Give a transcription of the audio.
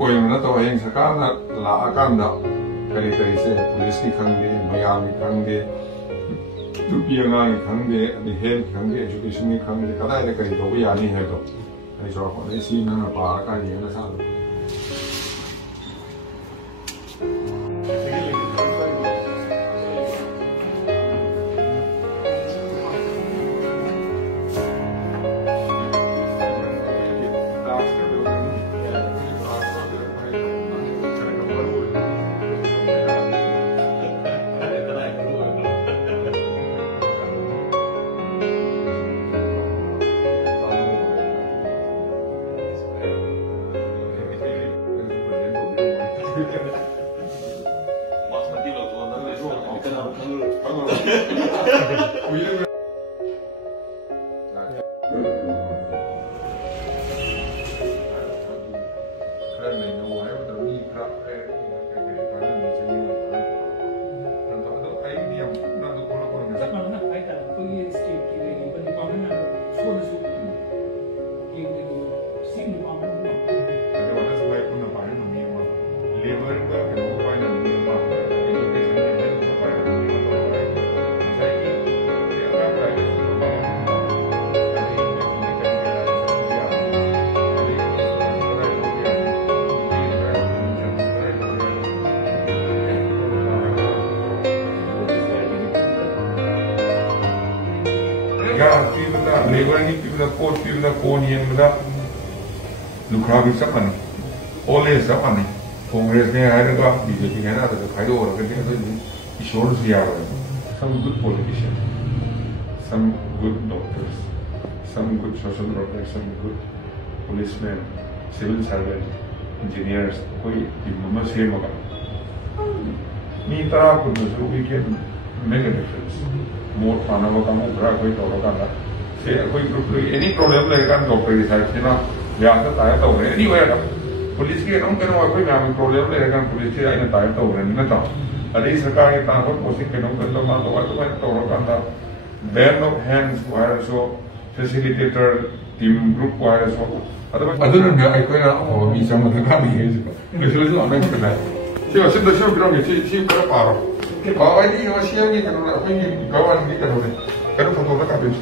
ꯑꯣꯏꯕ ꯅꯠꯇꯕ ꯍꯌꯦꯡ ꯁꯔꯀꯥꯔꯅ ꯂꯥꯛꯑꯀꯥꯟꯗ ꯀꯔꯤ ꯀꯔꯤꯁꯦ ꯄꯨꯂꯤꯁꯀꯤ ꯈꯪꯗꯦ ꯃꯌꯥꯝꯒꯤ ꯈꯪꯗꯦ ꯅꯨꯄꯤ ꯑꯉꯥꯡꯒꯤ ꯈꯪꯗꯦ ꯑꯗꯩ ꯍꯦꯜꯊ ꯈꯪꯗꯦ ꯑꯦꯖꯨꯀꯦꯁꯟꯒꯤ ꯈꯪꯗꯦ ꯀꯗꯥꯏꯗ ꯀꯔꯤ ꯇꯧꯕ ꯌꯥꯅꯤ ꯍꯥꯏꯕꯗꯣ ꯑꯩ ꯆꯥꯎꯔꯛꯄꯗ ꯁꯤ ꯅꯪꯅ ꯄꯥꯔꯀꯥꯟꯗ ꯌꯦꯡꯉ ꯁꯥꯗꯣ लेबर कोर्ट कोनियन लुखराबी चप मानी ओले चप मानी कांग्रेस ने बीजेपी है खाई ईश्वर से some good politicians, some good doctors, some good social workers, some good policemen, civil servants, engineers, कोई इनमें से मगर नीता कुछ we can make a difference. More पाना वो काम उभरा कोई तो होगा ना से कोई group any problem लगेगा डॉक्टर की साइड से ना व्याख्या ताया तो हो रहे नहीं होएगा पुलिस के नाम करना कोई मैम problem लगेगा पुलिस के आइने ताया तो हो रहे नहीं ना अरे सरकार के ताकत पोषित के नाम कर लो मान लो तो मैं तो होगा ना band of hands wire so facilitator team group wire so other में आई कोई ना हो बीच में तो काम ही है इसको इसलिए तो हमें करना है सिवा सिद्ध सिवा बिराम ये सिवा कर पारो बाबा जी ये सिवा ये करना है अपनी गवान भी करोगे करो फोटो का भी